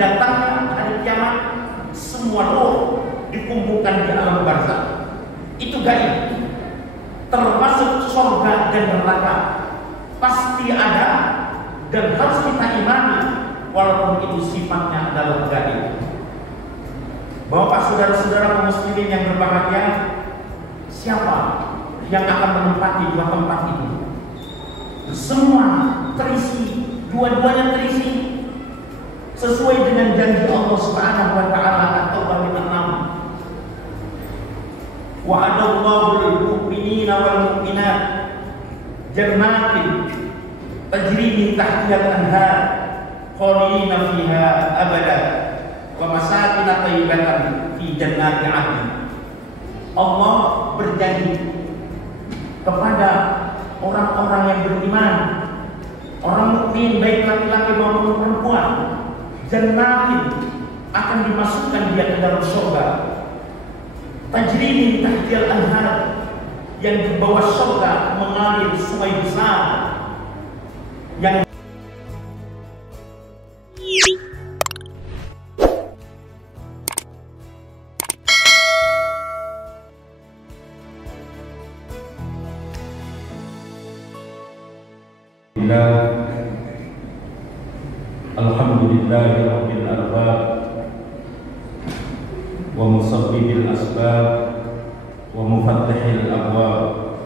datangnya hari kiamat, semua roh dikumpulkan di alam barzakh. Itu gaib, termasuk surga dan neraka pasti ada dan harus kita imani, walaupun itu sifatnya adalah gaib. Bapak saudara-saudara muslimin yang berbahagia, siapa yang akan menempati dua tempat itu? Semua terisi, dua-duanya terisi sesuai dengan janji Allah Subhanahu wa taala At-Taubah 56. Wa'adallahu al-mu'minina wal mu'minat jannatin tajri min tahtiha al-anhar khalidina fiha abada wa masakin thayyibatan fi jannati 'adn. Allah berjanji kepada orang-orang yang beriman, orang mukmin baik laki-laki maupun perempuan, jannatin akan dimasukkan dia ke dalam surga. Tajri min tahtiha al-anhar, yang di bawah surga mengalir sungai besar yang Alhamdulillahi rabbil arbab wa musabbibil asbab wa mufattihil abwab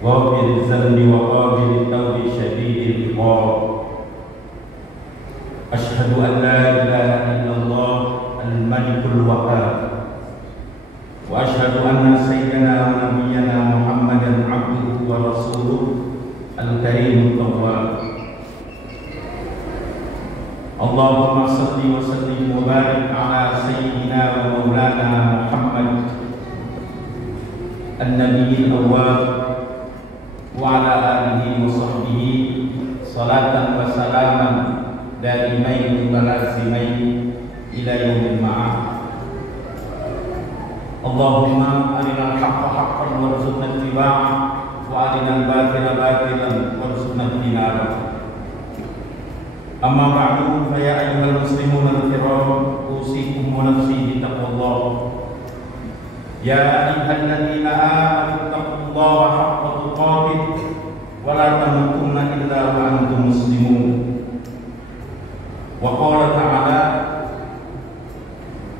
ghafiril zambi wa qabilit tawbi syadidil iqab. Asyhadu an la ilaha illallah al-malikul wahhab wa asyhadu anna sayyidana wa nabiyyana Muhammadan abduhu wa rasuluhu al-karimut tawwab. Allahumma salli wa sallim wa barik ala sayyidina wa maulana Muhammad an-nabiyil awwab wa ala alihi wa sahbihi salatan wa salaman daimain wa lazimain ila yaumil ma'ad. Allahumma arinal haqqa haqqan warzuqna ittiba'ah wa arinal batila batilan warzuqna ijtinabah. Amma ba'du, fa ya ayyuhal muslimuna al-kiram, usikum wa nafsi bi taqwallah. Ya ayyuhalladzina amanu taqullaha haqqa tuqatih wa la tamutunna illa wa antum muslimun. Wa qala ta'ala,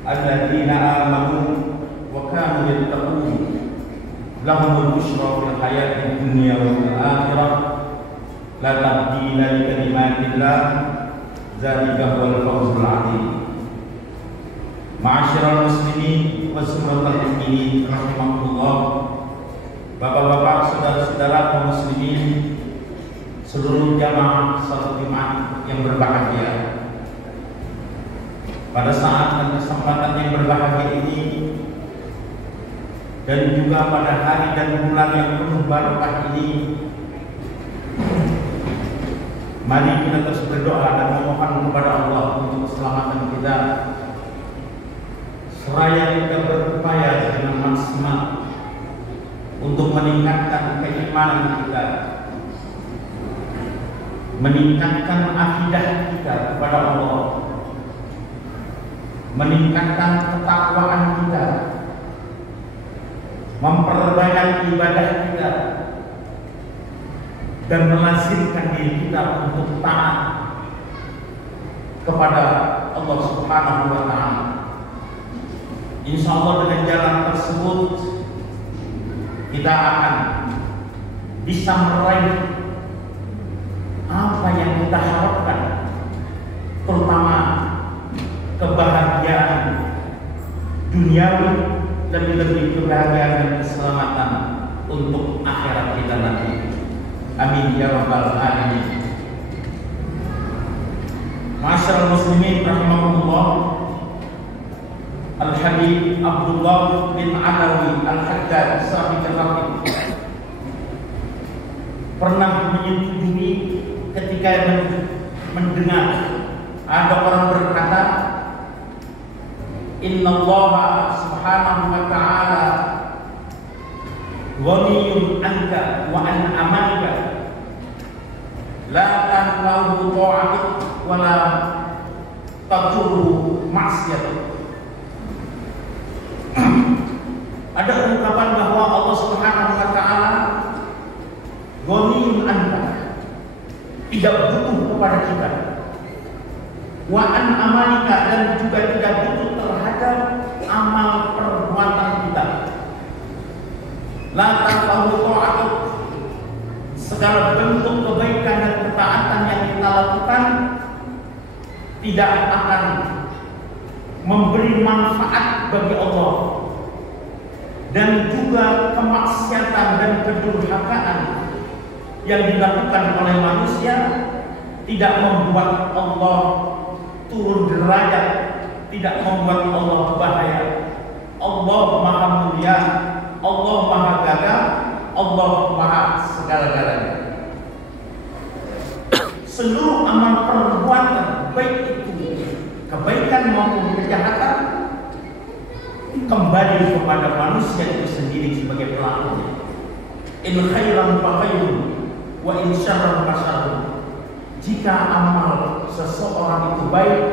alladzina amanu wa kanu yattaqun lahumul busyra fil hayatid dunya wa fil akhirah la tabdila li kalimatillah dzalika huwal fawzul 'adzim. Ma'asyiral muslimin wa summatal mukminin rahimakumullah. Bapak-bapak, saudara-saudara kaum muslimin, seluruh jamaah salat Jumat yang berbahagia. Pada saat dan kesempatan yang berbahagia ini dan juga pada hari dan bulan yang penuh barokah ini, mari kita terus berdoa dan memohon kepada Allah untuk keselamatan kita, seraya kita berupaya dengan maksimal untuk meningkatkan keimanan kita, meningkatkan akidah kita kepada Allah, meningkatkan ketakwaan kita, memperbanyak ibadah kita, dan melazimkan diri kita untuk taat kepada Allah Subhanahu wa taala. Insya Allah dengan jalan tersebut kita akan bisa meraih apa yang kita harapkan, terutama kebahagiaan duniawi, lebih-lebih kebahagiaan dan keselamatan untuk akhirat kita nanti. Amin ya rabbal alamin. Ma'asyiral muslimin rahimakumullah. Al-Habib Abdullah bin Alawi Al-Haddad Sahib Al-Raqib pernah menyetujui ketika mendengar ada orang berkata, Inna Allah subhanahu wa ta'ala ghaniyun anka wa an amalika la tanfa'u ta'atuk wa la tajurru maksiat. Ada ungkapan bahwa Allah Subhanahu wa taala ghaniyun anka, tidak butuh kepada kita. Wa an amalika, dan juga tidak butuh terhadap amal perbuatan kita. La tanfa'u ta'atuk, segala bentuk kebaikan dan ketaatan yang kita lakukan tidak akan memberi manfaat bagi Allah, dan juga kemaksiatan dan kedurhakaan yang dilakukan oleh manusia tidak membuat Allah turun derajat, tidak membuat Allah bahaya. Allah Maha Mulia, Allah Maha Gagah, Allah Maha segala-galanya. Seluruh amal perbuatan, baik itu kebaikan maupun kejahatan, kembali kepada manusia itu sendiri sebagai pelakunya. In khairan fa khairun wa in syarran fa syarrun. Jika amal seseorang itu baik,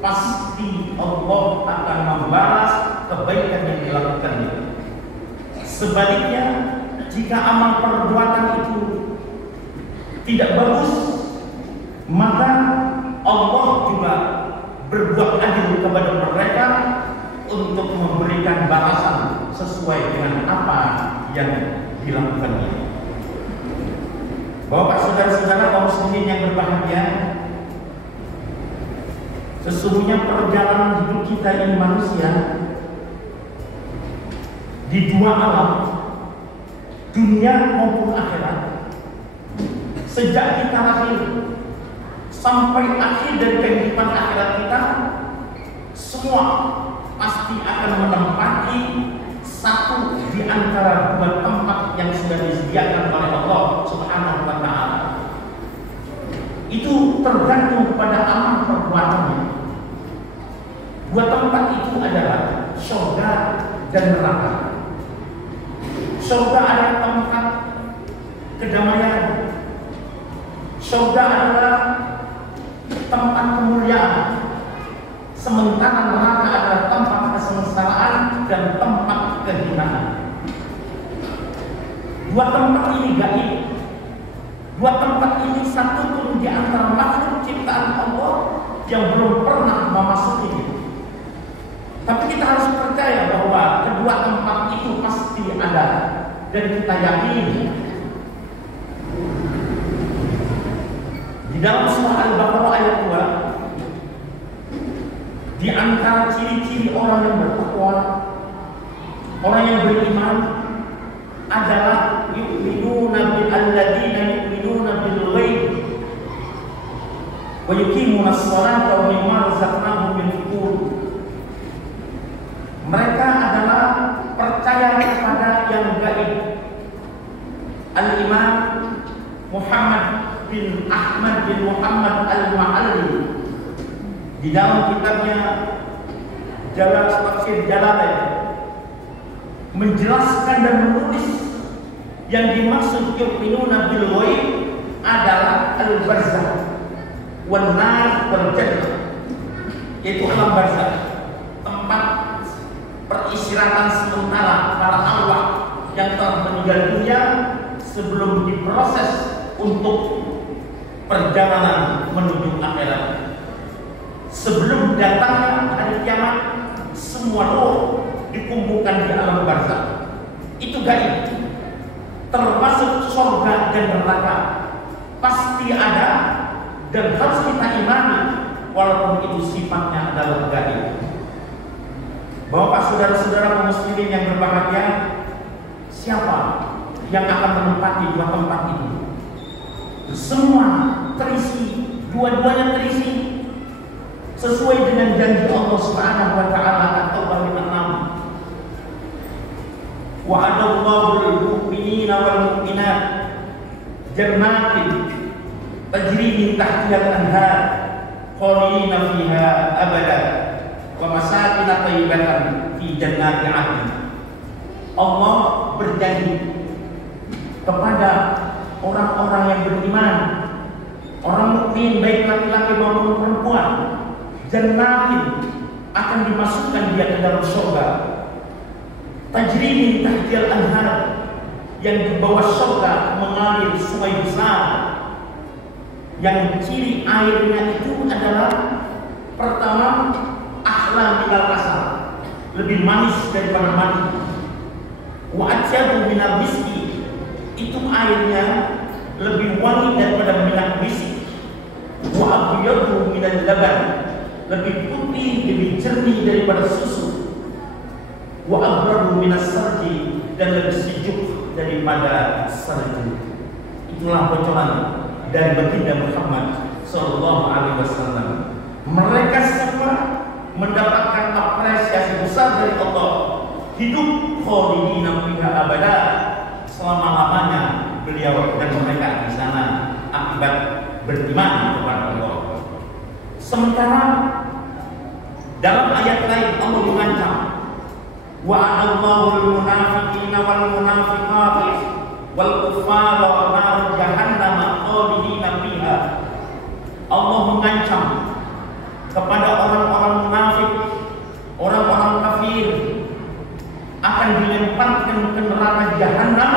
pasti Allah akan membalas kebaikan yang dilakukannya. Sebaliknya, jika amal perbuatan itu tidak bagus, maka Allah juga berbuat adil kepada mereka untuk memberikan balasan sesuai dengan apa yang dilakukannya. Bapak, saudara-saudara kaum muslimin yang berbahagia, sesungguhnya perjalanan hidup kita ini manusia di dua alam, dunia maupun akhirat, sejak kita lahir sampai akhir dari kehidupan akhirat kita, semua pasti akan menempati satu di antara dua tempat yang sudah disediakan oleh Allah Subhanahu wa taala. Itu tergantung pada amal perbuatannya. Dua tempat itu adalah surga dan neraka. Surga adalah tempat kedamaian. Surga adalah tempat kemuliaan. Sementara neraka adalah tempat kesengsaraan dan tempat kehinaan. Dua tempat ini gaib. Dua tempat ini satu pun di antara makhluk ciptaan Allah yang belum pernah memasuki. Tapi kita harus percaya bahwa kedua tempat itu pasti ada, dan kita yakin. Di dalam surah Al-Baqarah ayat 2, di antara ciri-ciri orang yang bertakwa, orang yang beriman adalah yu'minuna bil-alladzina yu'minuna bil-ghaib wa yuqimuna as-salata wa mimma razaqnahum yunfiqun. Mereka adalah percaya kepada yang gaib. Al-Imam Muhammad bin Ahmad bin Muhammad Al-Ma'alli di dalam kitabnya Jalal Tafsir Jalalain menjelaskan dan menulis yang dimaksud yu'minuna bil ghaib adalah al-barzakh wan nar wal jannah, yaitu alam barzakh, tempat peristirahatan sementara para arwah yang telah meninggal dunia sebelum diproses untuk perjalanan menuju akhirat. Sebelum datangnya hari kiamat, semua roh dikumpulkan di alam barzakh. Itu gaib, termasuk surga dan neraka. Pasti ada dan harus kita imani, walaupun itu sifatnya adalah gaib. Bapak, saudara-saudara muslimin yang berbahagia, siapa yang akan menempati dua tempat itu? Semua terisi, dua-duanya terisi sesuai dengan janji Allah Subhanahu wa taala atau bagi enam. Wa'adallahu al-mu'minina wal mu'minat jannatin tajri min tahtiha al-anhar khalidina fiha abada wa masakin thayyibatan fi jannati 'adn. Allah berjanji kepada orang-orang yang beriman, orang mukmin baik laki-laki maupun perempuan, jannatin, akan dimasukkan dia ke dalam surga. Tajri min tahtihal anhar, yang di bawah surga mengalir sungai besar, yang ciri airnya itu adalah pertama ahla minal asal, lebih manis daripada madu. Wa atyabu minal miski, itu airnya lebih wangi daripada minyak misk. Wa abyadu minal laban, lebih putih, lebih jernih daripada susu. Wa abradu minas sarji, dan lebih sejuk daripada salju. Itulah bocoran dari baginda Muhammad sallallahu alaihi wasallam. Mereka semua mendapatkan apresiasi besar dari Allah, hidup khalidina fiha abada, selama-lamanya beliau dan mereka di sana akibat beriman kepada Allah. Sementara dalam ayat lain Allah mengancam, wa'adallahu al-munafiqina wal munafiqati wal kuffara nar jahannam khalidina fiha. Allah mengancam kepada orang-orang munafik, orang-orang kafir, akan dilemparkan ke neraka jahanam.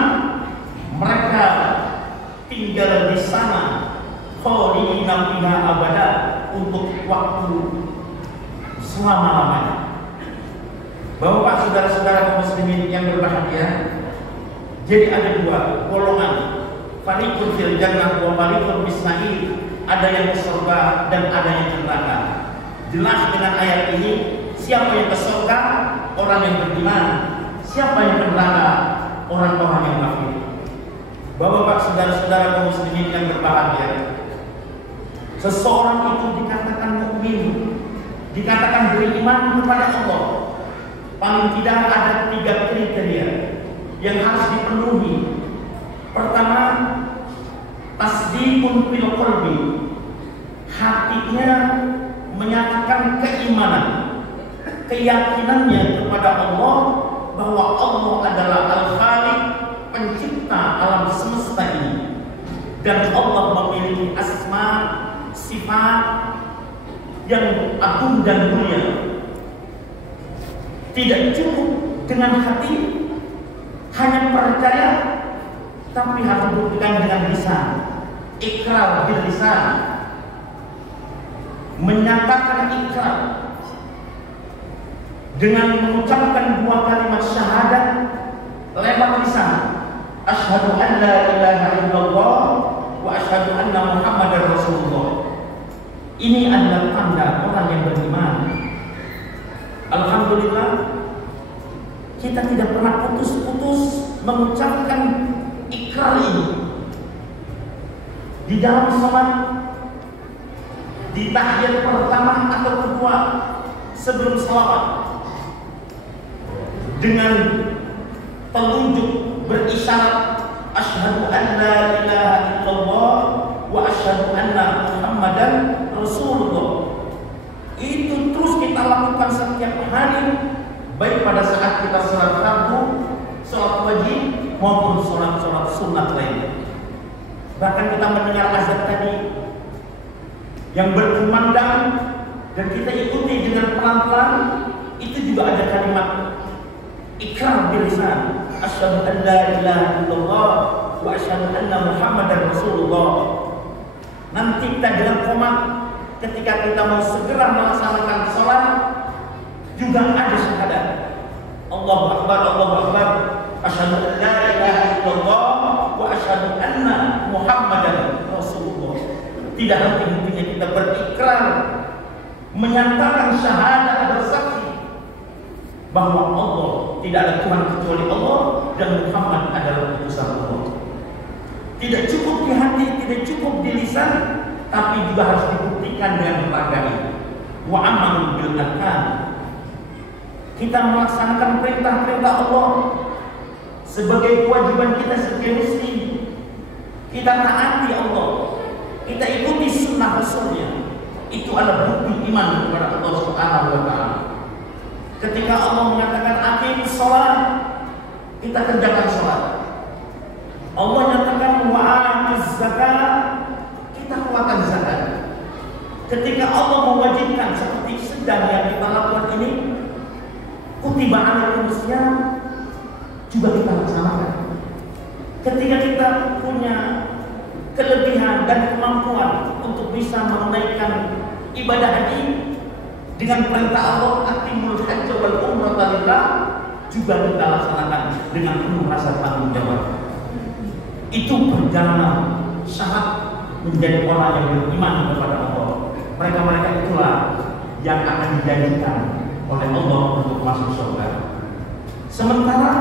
Mereka tinggal di sana khalidina fiha abada, untuk waktu selama-lamanya. Bapak, saudara-saudara kaum muslimin yang berbahagia, jadi ada dua golongan, fariqun fil jannah wa fariqun fis sa'ir. Ada yang ke surga dan ada yang ke neraka. Jelas dengan ayat ini, siapa yang ke surga? Orang yang beriman. Siapa yang ke neraka? Orang-orang yang kafir. Bapak, saudara-saudara kaum muslimin yang berbahagia, seseorang itu dikatakan mukmin, dikatakan beriman kepada Allah, paling tidak ada 3 kriteria yang harus dipenuhi. Pertama, tasdiqun fil qalbi, hatinya menyatakan keimanan, keyakinannya kepada Allah bahwa Allah adalah Al-Khaliq, pencipta alam semesta ini, dan Allah memiliki asma, sifat yang agung dan mulia. Tidak cukup dengan hati hanya percaya, tapi harus dibuktikan dengan lisan. Ikrar bil lisan, menyatakan ikrar dengan mengucapkan 2 kalimat syahadat lewat lisan. Asyhadu an la ilaha illallah wa asyhadu anna Muhammadar Rasulullah. Ini adalah tanda orang yang beriman. Alhamdulillah, kita tidak pernah putus-putus mengucapkan ikrar ini. Di dalam salat, di tahiyat pertama atau kedua sebelum salawat, dengan telunjuk berisyarat asyhadu an la ilaha illallah wa asyhadu anna Muhammadan Rasulullah. Itu terus kita lakukan setiap hari, baik pada saat kita salat fardu, salat wajib, maupun salat-salat sunat lainnya. Bahkan kita mendengar azan tadi yang berkumandang dan kita ikuti dengan pelan-pelan, itu juga ada kalimat ikrar bil lisan, asyhadu an la ilaha illallah wa asyhadu anna Muhammadar Rasulullah. Nanti kita dengan qomat ketika kita mau segera melaksanakan sholat juga ada syahadat. Allahu Akbar, Allahu Akbar, asyhadu an la ilaha illallah wa asyhadu anna Muhammadan Rasulullah. Tidak henti-hentinya kita berikrar, menyatakan syahadat, bersaksi bahwa Allah tidak ada Tuhan kecuali Allah dan Muhammad adalah utusan Allah. Tidak cukup di hati, tidak cukup di lisan, tapi juga harus dibuktikan dengan peragama. Wa amalun bil arkan. Kita melaksanakan perintah-perintah Allah sebagai kewajiban kita sebagai muslim. Kita taati Allah, kita ikuti sunnah Rasulnya. Itu adalah bukti iman kepada Allah Subhanahu wa Ta'ala. Ketika Allah mengatakan aqimus shalah, kita kerjakan sholat. Allah nyatakan wa atuz zakat, kita keluarkan zakat. Ketika Allah mewajibkan diwajibkan seperti sedang yang kita lakukan ini, kutiba alaikumnya juga kita laksanakan. Ketika kita punya kelebihan dan kemampuan untuk bisa menunaikan ibadah haji dengan perintah Allah, atimul hajj wal umrata lillah, juga kita laksanakan dengan penuh rasa tanggung jawab. Itu perjalanan syarat menjadi orang yang beriman kepada Allah. Mereka-mereka itulah yang akan dijanjikan oleh Allah untuk masuk surga. Sementara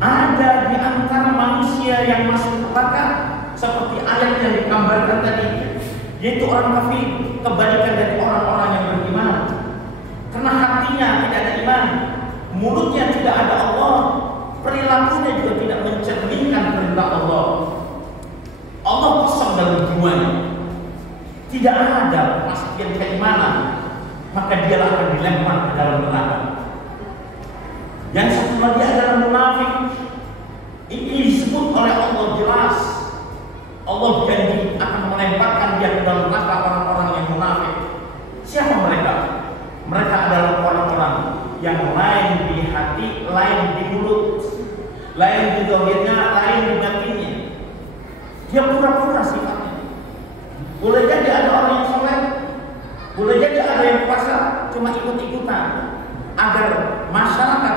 ada di antara manusia yang masuk neraka seperti ayat yang digambarkan tadi, yaitu orang kafir, kebalikan dari orang-orang yang beriman. Karena hatinya tidak ada iman, mulutnya tidak ada Allah, perilakunya juga tidak mencerminkan perintah Allah. Allah kosong dalam jiwanya, tidak ada kepastian keimanan, maka dia akan dilempar ke dalam neraka. Yang satu lagi adalah munafik. Ini disebut oleh Allah jelas. Allah janji akan melemparkan dia ke dalam neraka orang-orang yang munafik. Siapa mereka? Mereka adalah orang-orang yang lain di hati, lain di mulut, lain di zahirnya, lain di batinnya. Dia pura-pura sifatnya. Boleh jadi ada orang yang soleh, boleh jadi ada yang puasa, cuma ikut-ikutan agar masyarakat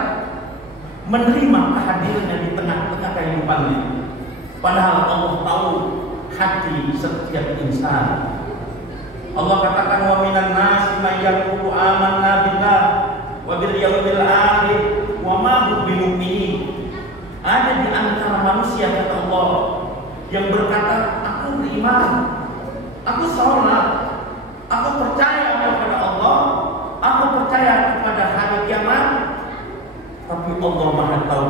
menerima kehadirannya di tengah-tengah kehidupannya. Padahal Allah tahu hati setiap insan. Allah katakan, wa minan nasi may yaqulu amanna billah wa bil yaumil akhir wa ma hum bimu'minin. Ada di antara manusia, kata Allah, yang berkata, aku beriman, aku sholat, aku percaya kepada Allah, aku percaya kepada hari kiamat. Tapi Allah Maha tahu,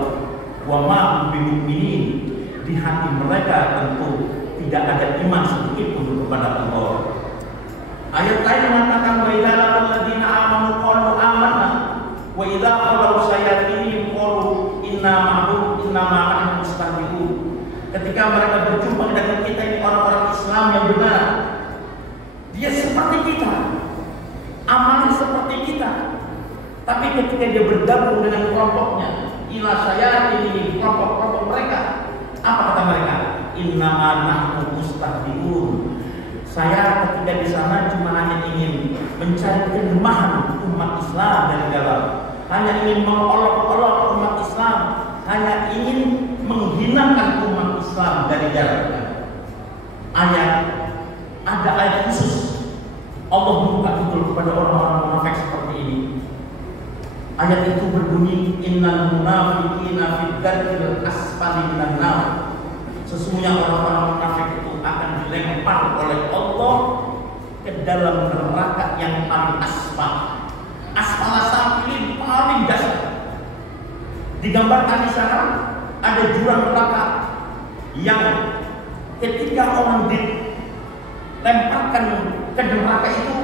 wa ma hum bimu'minin, di hati mereka tentu tidak ada iman sedikit pun kepada Allah. Ayat lain mengatakan, wa idza laqul ladzina amanu qalu amanna wa idza qalu sayatin qalu inna ma'akum mustahzi'un. Ketika mereka berjumpa dengan kita, ini orang-orang Islam yang benar, dia seperti kita, amal seperti kita. Tapi ketika dia bergabung dengan kelompoknya, ila sayatin, ini kelompok-kelompok mereka, apa kata mereka? Innama nahnu mustahzi'un. Saya ketika di sana cuma hanya ingin mencari kelemahan umat Islam dari dalam, hanya ingin mengolok-olok umat Islam, hanya ingin menghinakan umat Islam dari dalam. Ada ayat khusus Allah membuka betul kepada orang-orang munafik seperti ini. Ayat itu berbunyi, innal munafiqina fid darkil asfali minan nar. Sesungguhnya orang-orang munafik itu akan dilempar oleh Allah ke dalam neraka yang paling asfal. Asfal safilin, paling dasar. Digambarkan di sana ada jurang neraka yang ketika orang dilemparkan ke neraka itu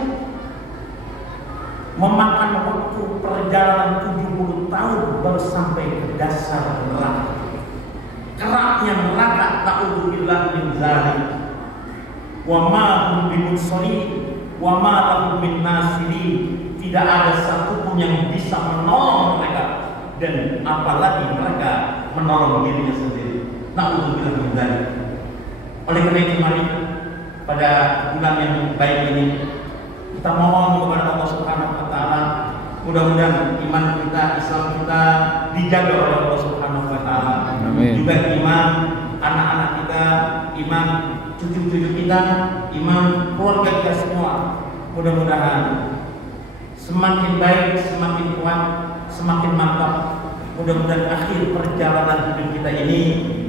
memakan waktu perjalanan 70 tahun baru sampai ke dasar neraka. Keraknya neraka, ta'udzubillah min dzalik. Wa ma hum bimunsari wa ma lahum min nasirin. Tidak ada satupun yang bisa menolong mereka, dan apalagi mereka menolong dirinya sendiri. Ta'udzubillah min dzalik. Oleh karena itu, mari pada bulan yang baik ini kita mohon kepada Allah Subhanahu wa taala, mudah-mudahan iman kita, Islam kita dijaga oleh Allah Subhanahu wa taala. Juga iman anak-anak kita, iman cucu-cucu kita, iman keluarga kita semua. Mudah-mudahan semakin baik, semakin kuat, semakin mantap. Mudah-mudahan akhir perjalanan hidup kita ini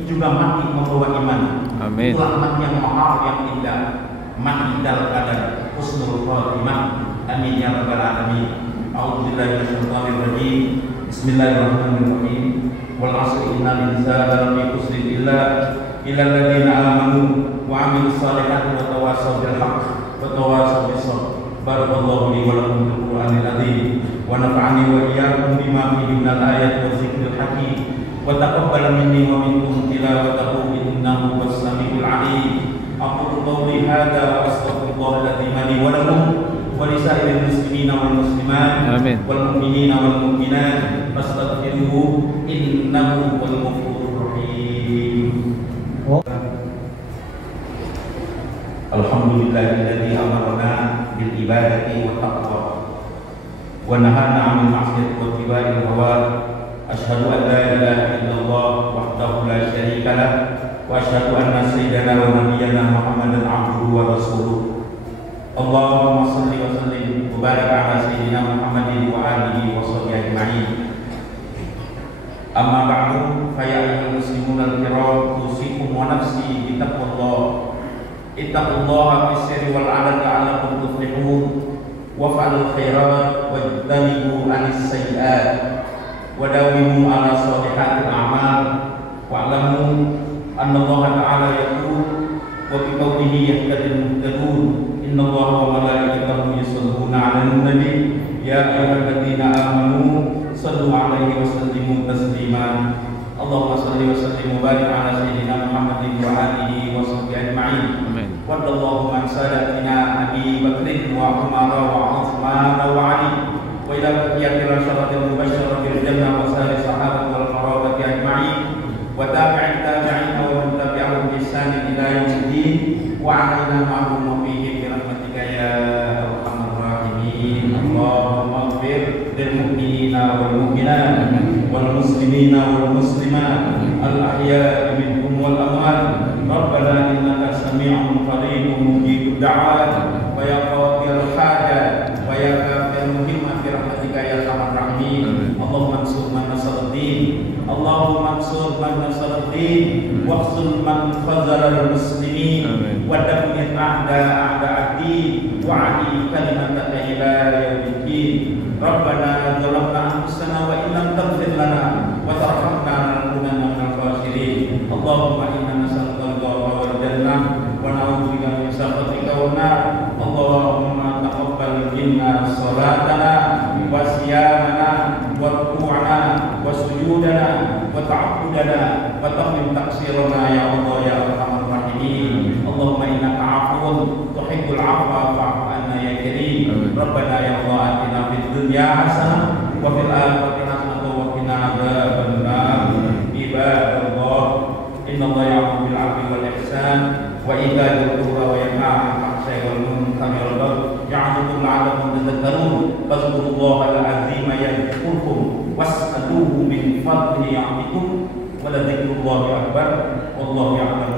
juga mati membawa iman. Amin. Itulah mati yang mahal, yang indah, mati dalam keadaan husnul khatimah. Amin ya rabbal alamin. A'udzubillahi minasyaitonir rajim. Bismillahirrahmanirrahim. Wal 'asri innal insana lafi khusrin illa alladziina aamanu wa 'amilus shalihati wa tawassaw bil haqq wa tawassaw bis sabr. Barakallahu li wa lakum bil Qur'anil 'azim wa nafa'ani wa iyyakum bima fihi minal ayati wa dzikril hakim wa taqabbal minni wa minkum tilawatahu innahu was-sami'ul 'alim. Aqulu qawli hadza wa astaghfirullahal 'azim li wa lakum muslimat Amin. wal mu'minina wal mu'minat fastaghfiruhu innahu huwal ghafurur rahim. Alhamdulillahilladzi amarna bil ibadati wa taqwa wa nahana 'anil ma'siyati wa ittiba'i hawa. Asyhadu an la ilaha illallah wahdahu la syarika lah wa asyhadu anna sayyidana wa nabiyyana Muhammadan 'abduhu wa rasuluh. Allahumma shalli wa sallim wa barik 'ala sayyidina Muhammadin wa alihi wa sahbihi ajma'in. Amma ba'du, fa ya ayyuhal muslimuna al-kiram, usikum wa nafsi bi taqwallah. Ittaqullaha fis sirri wal 'alani la'allakum tuflihun. Waf'alul khairat wajtanibu 'anis sayyi'at wa dawimu 'ala shalihatil a'mal. Wa'lamu anna Allah ta'ala yaqul wa bi qawlihi yahtadil muhtadun. Innallaha wa malaikatahu yusholluna 'alan nabi ya ayyuhalladzina amanu shallu 'alaihi wa sallimu taslima. Allahumma shalli wa sallim wa barik 'ala sayyidina Muhammadin wa alihi wa sahbihi ajma'in. Wadallahu man sadatina Abi Bakrin wa Umar wa Uthman wa Ali wa ila baqiyati rasyadatil mubasysyirah bil jannah wa sari sahabat wal qarabati ajma'in wa tabi'in tabi'in wa man tabi'ahum bi ihsan ila yaumiddin wa 'alaina ma'hum wa fihim bi rahmatika ya arhamar rahimin. Allahumma ighfir lil mu'minina wal mu'minat wal muslimina wal muslimat al ahya'i minhum wal amwat. Rabbana innaka sami'un qaribun mujibud da'wat wa ya qadhil hajat wa ya kafil muhimmat bi rahmatika ya arhamar rahimin. Allahumma ansur man nasruddin, Allahumma ansur man nasruddin wa khzul man khazala al-muslimin wa dammir a'da ad-din wa 'ali kalimataka ila yaumiddin. Rabbana zalamna anfusana wa illam taghfir lana wa tarhamna lanakunanna minal khasirin. Allahumma inna nas'aluka wa na'udzubika min sakhatika wan nar. Allahumma taqabbal minna salatana wa siyamana wa ruku'ana wa sujudana wa ta'abbudana wa taghfir taqsirana ya Allah ya arhamar rahimin. Allahumma innaka 'afuwun tuhibbul 'afwa fa'fu 'anna ya karim. Rabbana ya Allah atina fid dunya hasanah wa fil akhirati hasanah wa qina adzabannar. Ibadallah, innallaha ya'muru bil 'adli wal ihsan wa itaa'il qurba wa yanha 'anil fahsya'i wal munkari wal baghi ya'idhukum la'allakum tadhakkarun. Fadhkurullaha al-'azima yadhkurkum was'aluhu min fadlihi ya'tikum wa la dzikrullahi akbar wallahu ya'lam.